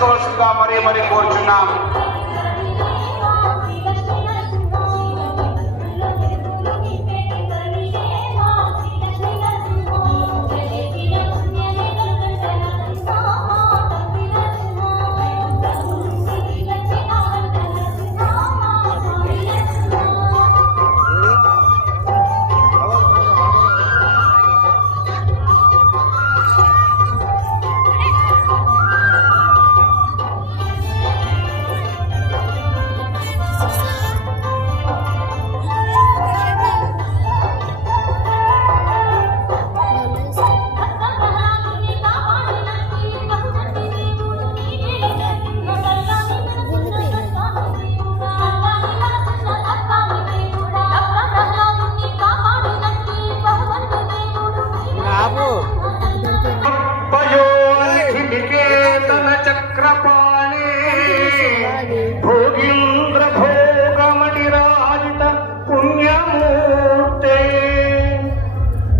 దర్శించుకోవాల్సిందిగా మరీ కోరుచున్నాం. భోగీంద్ర భోగమణిరాజిత పుణ్యమూర్తే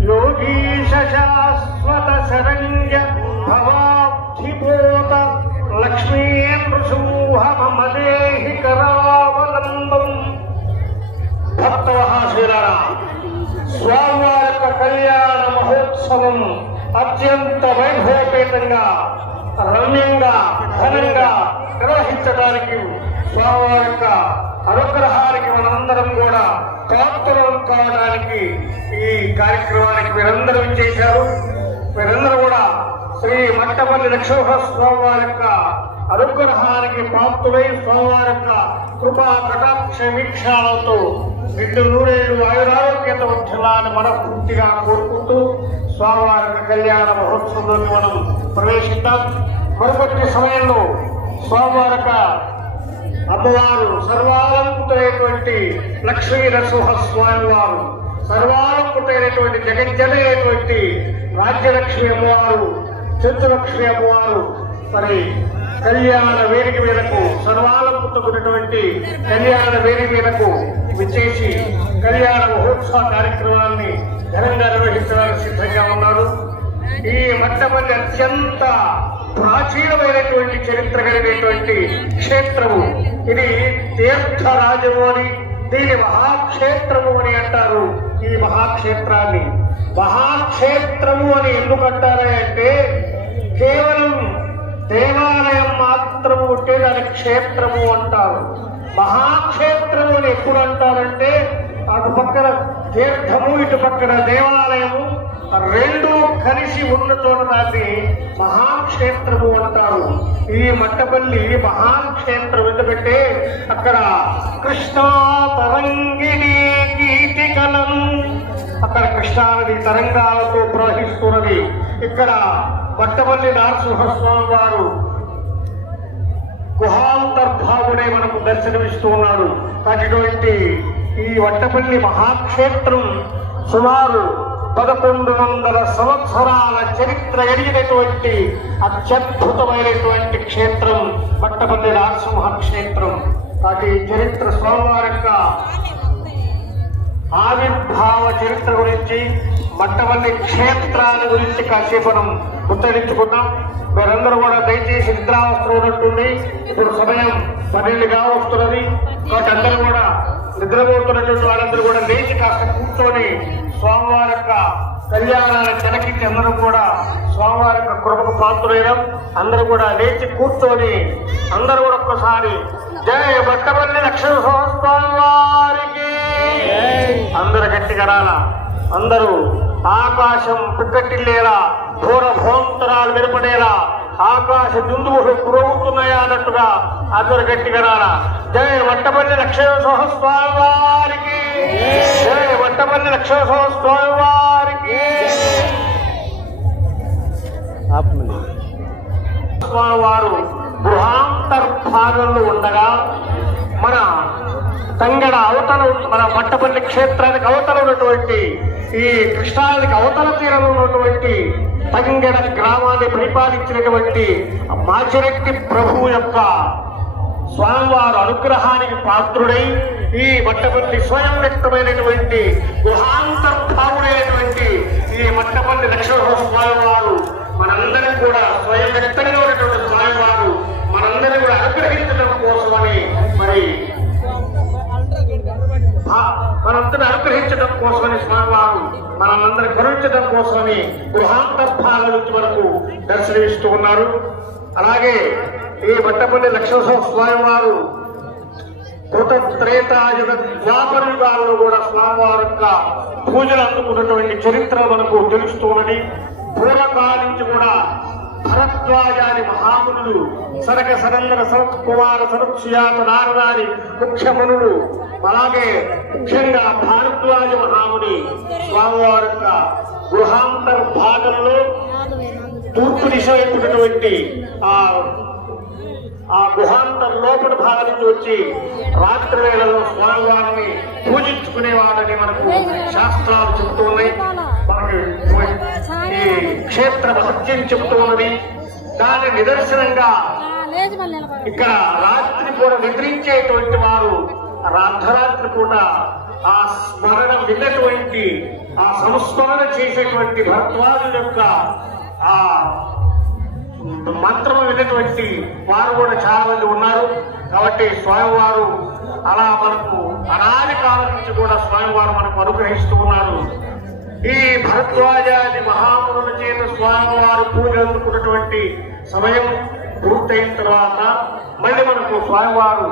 యోగీశ శాశ్వత శరణ్య భవాబ్ధిభూత లక్ష్మీ నృసింహ మమ దేహి కరావలంబం. భక్తమహాశీలారా, స్వామివారి యొక్క కళ్యాణ మహోత్సవం అత్యంత వైభవపేతంగా రమ్యంగా ఘనంగా నిర్వహించడానికి స్వామివారి యొక్క అనుగ్రహానికి మనందరం కూడా పాత్రలం కావడానికి ఈ కార్యక్రమానికి మీరందరూ చేశారు. మీరందరూ కూడా శ్రీ మట్టపల్లి లక్ష్మణ స్వామివారి యొక్క అనుగ్రహానికి పాత్రులై స్వామివారి యొక్క కృపా కటాక్ష వీక్షణలతో నిండు నూరేళ్లు ఆయురారోగ్యత వర్ధిల్లాలని మనస్ఫూర్తిగా కోరుకుంటూ స్వామివారి యొక్క కళ్యాణ మహోత్సవంలోకి మనం ప్రవేశిద్దాం. మరికొద్ది సమయంలో స్వామివారి యొక్క అమ్మవారు సర్వాలంకుటైనటువంటి లక్ష్మీ నరసింహ స్వామి వారు, సర్వాలంకుటైనటువంటి జగజ్జనైనటువంటి రాజ్యలక్ష్మి అమ్మవారు, చంద్రలక్ష్మి అమ్మవారు మరి కళ్యాణ వేదిక మీదకు సర్వాలంకుటమైనటువంటి కళ్యాణ వేదిక మీదకు విచ్చేసి కళ్యాణ మహోత్సవ కార్యక్రమాన్ని ఘనంగా నిర్వహించడానికి సిద్ధంగా ఉన్నారు. ఈ మట్టపల్లి అత్యంత ప్రాచీనమైనటువంటి చరిత్ర కలిగినటువంటి క్షేత్రము. ఇది తీర్థరాజము అని, దీని మహాక్షేత్రము అని అంటారు. ఈ మహాక్షేత్రాన్ని మహాక్షేత్రము అని ఎందుకు అంటారంటే కేవలం దేవాలయం మాత్రము ఉంటే దాని క్షేత్రము అంటారు. మహాక్షేత్రము అని ఎప్పుడు అంటారంటే అటు పక్కన తీర్థము ఇటు పక్కన దేవాలయము రెండు కలిసి ఉన్న చోట దాన్ని మహాక్షేత్రము అంటారు. ఈ మట్టపల్లి మహాక్షేత్రం ఎందుకంటే అక్కడ కృష్ణా తరంగిణి గీతికలం, అక్కడ కృష్ణానది తరంగాలతో ప్రవహిస్తున్నది. ఇక్కడ మట్టపల్లి నరసింహస్వామి వారు గుహాంతర్భావుడే మనకు దర్శనమిస్తూ ఉన్నాడు. అటువంటి ఈ వట్టపల్లి మహాక్షేత్రం సుమారు 1100 సంవత్సరాల చరిత్ర ఎరిగినటువంటి అత్యద్భుతమైనటువంటి క్షేత్రం వట్టపల్లి నరసింహ క్షేత్రం. అది చరిత్ర స్వామివారి యొక్క ఆవిర్భావ చరిత్ర గురించి, మట్టపల్లి క్షేత్రాల గురించి కాసేపు మనం ముచ్చరించుకున్నాం. మీరందరూ కూడా దయచేసి నిద్రావస్థలో ఉన్నట్టుంది. ఇప్పుడు సమయం 12గా వస్తున్నది కాబట్టి అందరూ కూడా నిద్రపోతున్నటువంటి వాళ్ళందరూ కూడా లేచి కాస్త కూర్చొని స్వామివారి యొక్క కళ్యాణాన్ని తిలకించి అందరూ కూడా స్వామివారి యొక్క కృపకు పాత్రులైనాం. అందరూ కూడా లేచి కూర్చొని అందరూ కూడా ఒక్కసారి జయ మట్టపల్లి లక్ష్మీ స్వామి వారికి అందరు గట్టిగా రాలా. అందరూ ఆకాశం పిక్కటిల్లేలా, ఘోర భోంతరాలు వినపడేలా, ఆకాశ దుందువులు పురుగుతున్నాయా అన్నట్టుగా అందరు గట్టిగా రాలా. జయ వట్టపల్లి లక్ష్మీ స్వామి వారికి, జయ వట్టపల్లి లక్ష్మీ స్వామి వారికి. స్వామివారు గృహాంతర్భాగంలో ఉండగా మన తంగడ అవతల, మన మట్టపల్లి క్షేత్రానికి అవతల ఉన్నటువంటి ఈ కృష్ణానికి అవతల తీరంలో ఉన్నటువంటి తంగడ గ్రామాన్ని పరిపాలించినటువంటి మాచిరెడ్డి ప్రభు యొక్క స్వామివారు అనుగ్రహానికి పాత్రుడై ఈ మట్టపల్లి స్వయం వ్యక్తమైనటువంటి గుహాంతర్భావుడైనటువంటి ఈ మట్టపల్లి లక్ష్మణ స్వామివారు మనందరం కూడా స్వయం వ్యక్తంగా ఉన్నటువంటి స్వామివారు మనందరినీ కూడా అనుగ్రహించడం కోసమని మరి మనందరిని అనుగ్రహించడం కోసమని స్వామివారు మనందరిని కరుణించడం కోసమని గృహాంతర్భాగ నుంచి మనకు దర్శనమిస్తూ ఉన్నారు. అలాగే ఈ మట్టపల్లి లక్ష్మణ స్వామివారు కృత త్రేతాయుగ ద్వాపర యుగాల్లో కూడా స్వామివారి యొక్క పూజలు అందుకున్నటువంటి చరిత్ర మనకు తెలుస్తున్నది. పూర్వకాల నుంచి కూడా భరద్వాజాది మహామునులు సనక సనందన సనత్ కుమార సనత్సుయాత నారదాని ముఖ్యమునులు అలాగే ముఖ్యంగా భారద్వాజ మహాముని స్వామివారి యొక్క గృహాంతర్భాగంలో తూర్పు దిశ వైపునటువంటి ఆ గుహాంతర లోపల భాగం నుంచి వచ్చి రాత్రి వేళలో స్వామివారిని పూజించుకునేవాడని మనకు శాస్త్రాలు చెబుతూ ఉన్నాయి. మనకి ఈ క్షేత్ర మహత్యం చెబుతూ ఉన్నది. దాని నిదర్శనంగా ఇక్కడ రాత్రి పూట నిద్రించేటువంటి వారు అర్ధరాత్రి పూట ఆ స్మరణ విన్నటువంటి ఆ సంస్మరణ చేసేటువంటి భరద్వాజుల యొక్క ఆ మంత్రం విన్నటువంటి వారు కూడా చాలా మంది ఉన్నారు. కాబట్టి స్వామివారు అలా మనకు అనాది కాలం నుంచి కూడా స్వామివారు మనకు అనుగ్రహిస్తూ ఉన్నారు. ఈ భరద్వాజాది మహామునుల చేత స్వామివారు పూజ అందుకున్నటువంటి సమయం పూర్తయిన తర్వాత మళ్ళీ మనకు స్వామివారు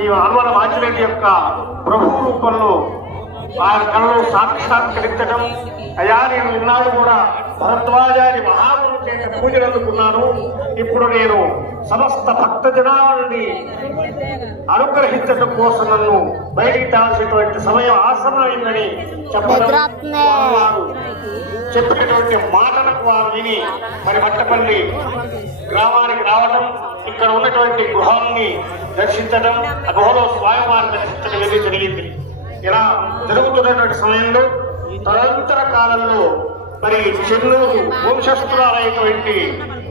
ఈ హనుమల ఆంజనేయుడి యొక్క ప్రభు రూపంలో ఆయన కళలో సాక్షాత్కరించడం. అయ్యా నేను ఇన్నాడు కూడా భరద్వాజాది మహామునుల చేత పూజలు అందుకున్నాను, ఇప్పుడు నేను సమస్త భక్త జనాలని అనుగ్రహించడం కోసం నన్ను బయటికి తాల్సినటువంటి సమయం ఆసన్నమైందని చెప్పడం చెప్పినటువంటి మాటలకు వారు విని మరి మట్టపల్లి గ్రామానికి రావడం, ఇక్కడ ఉన్నటువంటి గృహాన్ని దర్శించడం, ఆ గృహలో స్వామివారిని దర్శించడం అనేది జరిగింది. ఇలా జరుగుతున్నటువంటి సమయంలో తరంతర కాలంలో మరి చెన్నూరు వంశస్థురాలైనటువంటి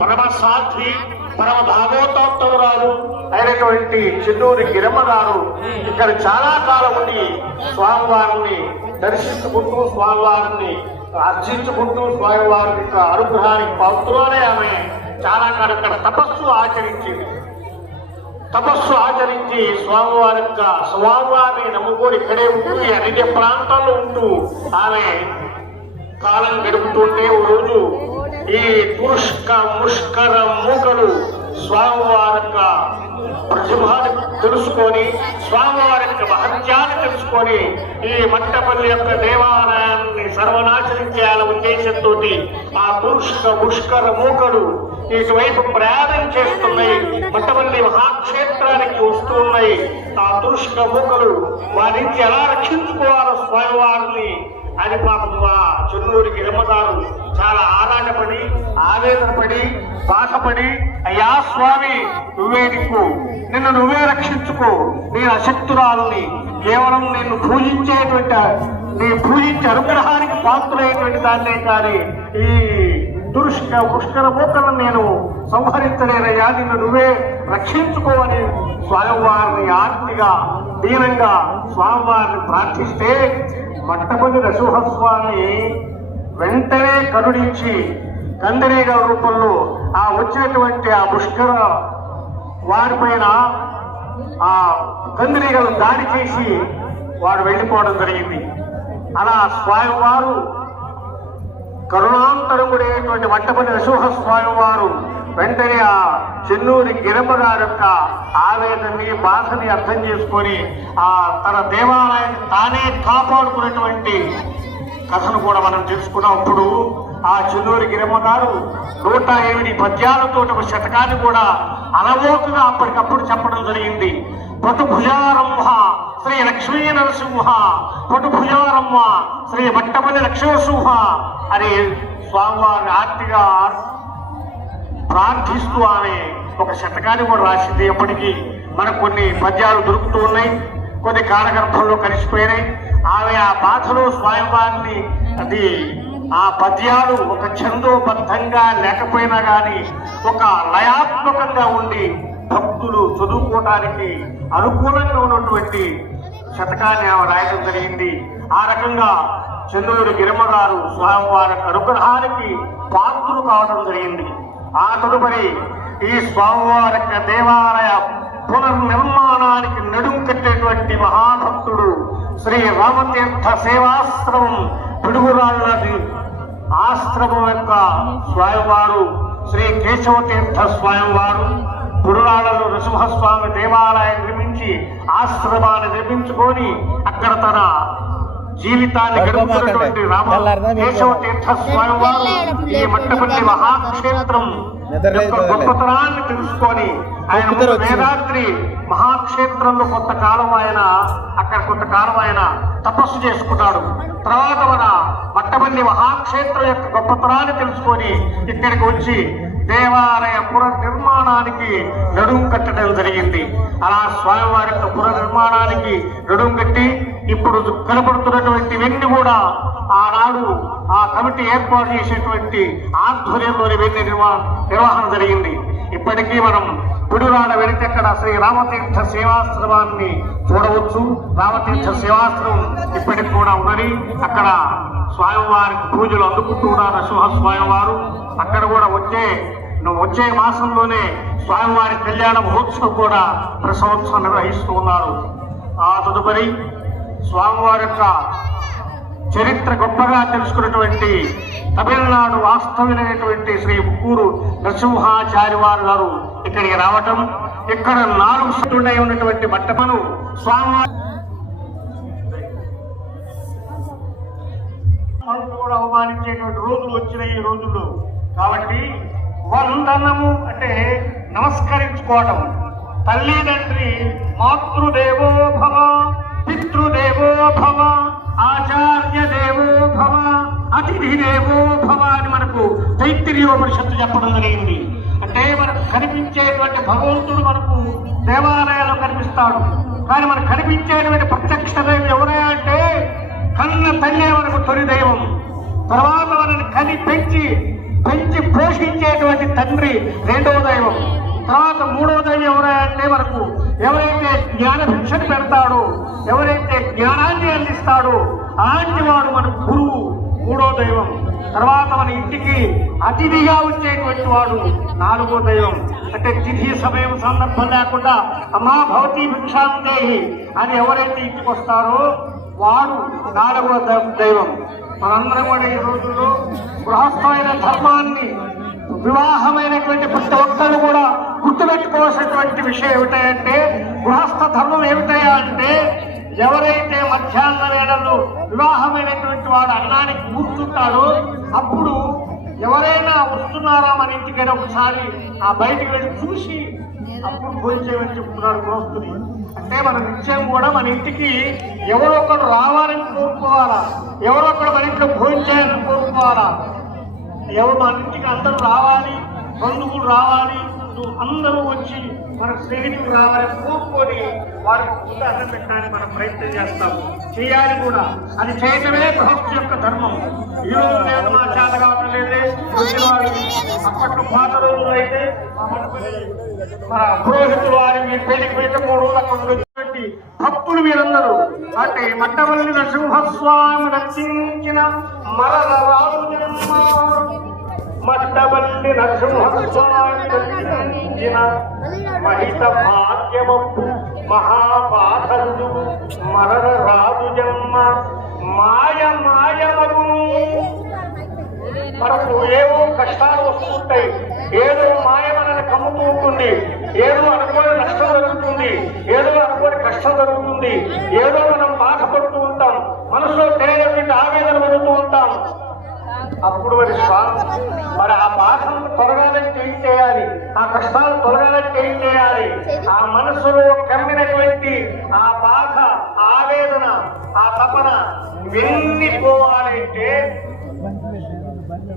పరమ సాధ్వి పరమ భాగవతోత్తమురాలు అయినటువంటి చెన్నూరి గిరమ్మ గారు ఇక్కడ చాలా కాలం ఉండి స్వామివారిని దర్శించుకుంటూ స్వామివారిని అర్చించుకుంటూ స్వామివారి యొక్క అనుగ్రహానికి పాత్రలోనే ఆమె చాలా కాలం ఇక్కడ తపస్సు ఆచరించి స్వామివారి యొక్క స్వామివారిని నమ్ముకొని ఇక్కడే ఉంటూ ఈ అరణ్య ప్రాంతాల్లో ఉంటూ ఆమె కాలం గడుపుతుంటే ఓ రోజు ఈ ముష్కర మూకలు స్వామివారి యొక్క ప్రతిభాన్ని తెలుసుకొని స్వామివారి యొక్క మహత్యాన్ని తెలుసుకొని ఈ మట్టపల్లి యొక్క దేవాలయాన్ని సర్వనాశనం చేయాల ఉద్దేశంతో ఆ ముష్కర మూకలు ఇటువైపు ప్రయాణం చేస్తున్నాయి. మట్టపల్లి మహాక్షేత్రానికి వస్తున్నాయి. ఆ దుష్క మూకలు వారి నుంచి ఎలా రక్షించుకోవాలో స్వామివారిని అని పాపం చెన్నూరి గిరమ్మగారు చాలా ఆరాటపడి ఆవేదనపడి బాధపడి అయ్యా స్వామి నువ్వే దిక్కు, నిన్ను నువ్వే రక్షించుకో, నేను అశక్తురాలని కేవలం నిన్ను నీ పూజించే అనుగ్రహానికి పాత్రమైనటువంటి దాన్నే కానీ ఈ పుష్కర మూకలను నేను సంహరించలేనయ్యా, నిన్ను నువ్వే రక్షించుకోవని స్వామివారిని ఆర్తిగా దీనంగా స్వామివారిని ప్రార్థిస్తే మట్టపల్లి నరసింహస్వామి వెంటనే కరుణించి కందరీగ రూపంలో ఆ వచ్చినటువంటి ఆ పుష్కర వారిపైన ఆ కందరీగలు దాడి చేసి వారు వెళ్ళిపోవడం జరిగింది. అలా స్వామివారు కరుణాంతరముడైనటువంటి మట్టపల్లి నరసింహస్వామి వారు వెంటనే ఆ చెన్నూరి గిరమ్మ గారి యొక్క ఆవేదనని బాధని అర్థం చేసుకొని ఆ తన దేవాలయాన్ని తానే కాపాడుకున్నటువంటి కథను కూడా మనం తెలుసుకున్నాం. అప్పుడు ఆ చెన్నూరి గిరమ్మ గారు 108 పద్యాలతో ఒక శతకాన్ని కూడా అలవోకగా అప్పటికప్పుడు చెప్పడం జరిగింది. పటుభుజారమ్మ శ్రీ లక్ష్మీ నరసింహ, పటుభుజారమ్మ శ్రీ మట్టపల్లి లక్ష్మీనరసింహ అని స్వామివారిని ఆర్తిగా ప్రార్థిస్తూ ఆమె ఒక శతకాన్ని కూడా రాసింది. ఎప్పటికీ మనకు కొన్ని పద్యాలు దొరుకుతూ ఉన్నాయి, కొన్ని కాలగర్భంలో కలిసిపోయినాయి. ఆమె ఆ బాధలో స్వామివారిని ఆ పద్యాలు ఒక ఛందోబద్ధంగా లేకపోయినా కానీ ఒక లయాత్మకంగా ఉండి భక్తులు చదువుకోవటానికి అనుకూలంగా ఉన్నటువంటి శతకాన్ని ఆమె రాయడం జరిగింది. ఆ రకంగా చెన్నూరి గిరమ్మ గారు స్వామివారి అనుగ్రహానికి పాత్రులు కావడం జరిగింది. ఆ తదుపరి ఈ స్వామివారి యొక్క దేవాలయ పునర్నిర్మాణానికి నడుం కట్టేటువంటి మహాభక్తుడు శ్రీ రామతీర్థ సేవాశ్రమం పిడుగురాళ్ళది ఆశ్రమం యొక్క స్వామివారు శ్రీ కేశవతీర్థ స్వామివారు పురురాళ్ళలో నృసింహస్వామి దేవాలయం నిర్మించి ఆశ్రమాన్ని నిర్మించుకొని అక్కడ తన జీవితాన్ని గడుపుతున్నటువంటి కేశవ తీర్థ స్వామి వారు ఈ మట్టపల్లి మహాక్షేత్రం యొక్క గొప్పతనాన్ని తెలుసుకొని ఆయన వేదాద్రి మహాక్షేత్రంలో కొంతకాలం ఆయన తపస్సు చేసుకున్నాడు. తర్వాత మన మట్టపల్లి మహాక్షేత్రం యొక్క గొప్పతనాన్ని తెలుసుకొని ఇక్కడికి వచ్చి దేవాలయ పునర్నిర్మాణానికి నడుం కట్టడం జరిగింది. అలా స్వామివారి యొక్క పునర్నిర్మాణానికి నడుం కట్టి ఇప్పుడు కనపడుతున్నటువంటివన్నీ కూడా ఆనాడు ఆ కమిటీ ఏర్పాటు చేసేటువంటి ఆధ్వర్యంలోని ఇవన్నీ నిర్వహణ జరిగింది. ఇప్పటికీ మనం పిడుగురాళ్ళ వెళితే అక్కడ శ్రీ రామతీర్థ సేవాశ్రమాన్ని చూడవచ్చు. రామతీర్థ సేవాశ్రమం ఇప్పటికి కూడా ఉన్నది. అక్కడ స్వామివారికి పూజలు అందుకుంటూ ఉన్నారు నరసింహస్వామి వారు. అక్కడ కూడా వచ్చే మాసంలోనే స్వామివారి కళ్యాణ మహోత్సవం కూడా ప్రతి సంవత్సరం నిర్వహిస్తూ ఉన్నారు. ఆ తదుపరి స్వామివారి యొక్క చరిత్ర గొప్పగా తెలుసుకున్నటువంటి తమిళనాడు వాస్తవ్యులైనటువంటి శ్రీ ముక్కూరు నరసింహాచార్య వారు గారు ఇక్కడికి రావటం, ఇక్కడ 4 సుతుండై ఉన్నటువంటి మట్టపను స్వామివారి కూడా అవమానించేటువంటి రోజులు వచ్చినాయి ఈ రోజుల్లో. కాబట్టి వందనము అంటే నమస్కరించుకోవటం. తల్లిదండ్రి మాతృదేవో భవ, పితృదేవో భవ, ఆచార్య దేవో భవ, అతిథి దేవో భవ అని మనకు తైత్తిరీయోపనిషత్తు చెప్పడం జరిగింది. అంటే మనకు కనిపించేటువంటి భగవంతుడు మనకు దేవాలయాల్లో కనిపిస్తాడు. కానీ మనకు కనిపించేటువంటి ప్రత్యక్ష దైవం ఎవరైనా అంటే కన్న తల్లి మనకు తొలి దైవం. తర్వాత మనల్ని కని పెంచి పోషించేటువంటి తండ్రి రెండవ దైవం. తర్వాత మూడవ దైవం ఎవరైనా అంటే మనకు ఎవరైతే జ్ఞాన భిక్షను పెడతాడో, ఎవరైతే జ్ఞానాన్ని అందిస్తాడో అలాంటి వాడు మనకు గురువు మూడో దైవం. తర్వాత మన ఇంటికి అతిథిగా వచ్చేటువంటి వాడు 4వ దైవం. అంటే తిథి సమయం సందర్భం లేకుండా అమ్మా భవతి భిక్షాందేహి అని ఎవరైతే ఇంటికి వస్తారో వాడు 4వ దైవం. మనందరం కూడా ఈ రోజుల్లో గృహస్థమైన ధర్మాన్ని వివాహమైనటువంటి ప్రతి ఒక్కరు కూడా గుర్తుపెట్టుకోవాల్సినటువంటి విషయం ఏమిటంటే గృహస్థ ధర్మం ఏమిటయా అంటే ఎవరైతే మధ్యాహ్న వేళల్లో వివాహమైనటువంటి వాడు అన్నానికి కూర్చుంటాడో అప్పుడు ఎవరైనా వస్తున్నారా మన ఇంటికైనా ఒకసారి ఆ బయటికి వెళ్ళి చూసి అప్పుడు భోజనం చెప్తున్నాడు గృహస్థుని. అంటే మన నిత్యం కూడా మన ఇంటికి ఎవరో ఒకరు రావాలని కోరుకోవాలా, ఎవరో ఒకరు మన ఇంట్లో భోజనం చేయాలని కోరుకోవాలా. మన ఇంటికి అందరూ రావాలి, బంధువులు రావాలి, అందరూ వచ్చి మన స్నేహితులు రావాలని కోరుకొని వారికి ముందు అన్నం పెట్టడానికి మనం ప్రయత్నం చేస్తాము, చేయాలి కూడా. అది చేయటమే గృహస్థు యొక్క ధర్మం. ఈ రోజు లేదు మా చేత కావటం లేదే అప్పట్లో పాత రోజులు అయితే మన పురోహితులు వారి మీ పెళ్లికి పెట్ట 3 రోజులు అక్కడ భక్తులు మీరందరూ అంటే మట్టవల్లి నరసింహస్వామి రక్షించిన మరలరాలు జన్మ, మట్టవల్లి నరసింహస్వామి రక్షించిన మహిత భాగ్యమప్పు మహాపాఠుడు మరలరాజు జన్మ మాయమగును. మనకు ఏవో కష్టాలు వస్తుంటాయి, ఏదో మాయ మనల్ని కమ్ముతూ ఉంటుంది, ఏదో అనుకోని నష్టం జరుగుతుంది, ఏదో అనుకోని కష్టం జరుగుతుంది, ఏదో మనం బాధపడుతూ ఉంటాం, మనసులో తెలియని ఆవేదన పడుతూ ఉంటాం. అప్పుడు మరి ఆ బాధను తొలగాలంటే ఏం చేయాలి, ఆ కష్టాలు తొలగాలంటే ఏం చేయాలి, ఆ మనసులో కమ్మినటువంటి ఆ బాధ, ఆవేదన, ఆ తపన ఇవన్నీ పోవాలంటే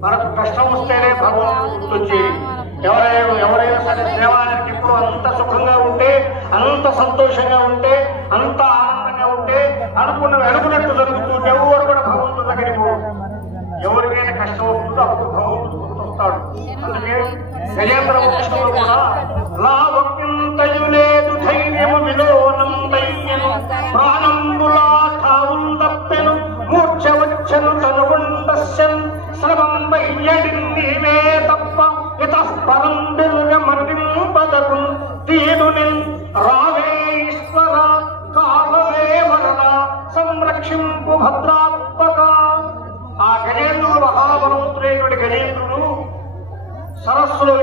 మనకు కష్టం వస్తేనే భగవంతుడు గుర్తొచ్చేది. ఎవరైనా సరే దేవాలయానికి ఎప్పుడు అంత సుఖంగా ఉంటే, అంత సంతోషంగా ఉంటే, అంత ఆనందంగా ఉంటే, అనుకున్నట్టు జరుగుతుంటే ఎవరు కూడా భగవంతుడు దగ్గరికి పోరు. ఎవరికైనా కష్టం వస్తుందో అప్పుడు భగవంతుడు గుర్తొస్తాడు. అందుకే గజేంద్ర మోక్షంలో కూడా లాభంతయు లేదు ధైర్యము విలోనందయ్యను ప్రాణంబులా ఠావులు తప్పెను మూర్ఛ వచ్చను తనుగుండస్యన్ శ్రమం వయ్యడి నీవే తప్ప ఇతః పరం వెలుగ మరిని గజేంద్రుడు సరస్సులో